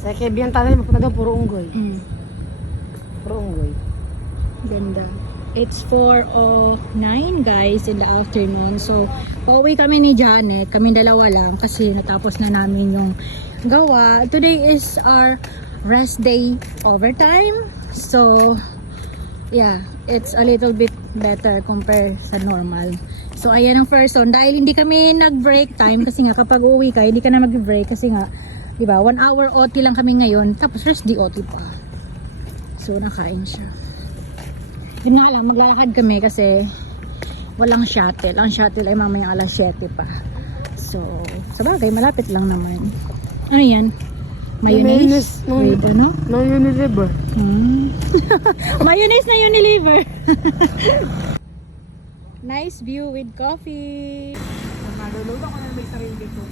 Sa Kebian tayo, mapunta daw puro unggoy. Puro unggoy. Ganda. It's 4:09 guys in the afternoon. So, pauwi kami ni Janet. Kami dalawa lang kasi natapos na namin yung gawa. Today is our rest day overtime. So, yeah, it's a little bit better compare sa normal. So, ayan ang person. Dahil hindi kami nag-break time kasi nga kapag uwi ka, hindi ka na mag-break kasi nga, di ba, 1 hour OT lang kami ngayon. Tapos rest day OT pa. So, nakain siya. Yun nga lang, maglalakad kami kasi walang shuttle. Ang shuttle ay mamaya alas 7 pa. So, sa bagay, malapit lang naman. Ano yan? Mayonnaise? With ano? No Unilever. Mayonnaise na Unilever. Nice view with coffee. Malulunod ako na may sarili ko.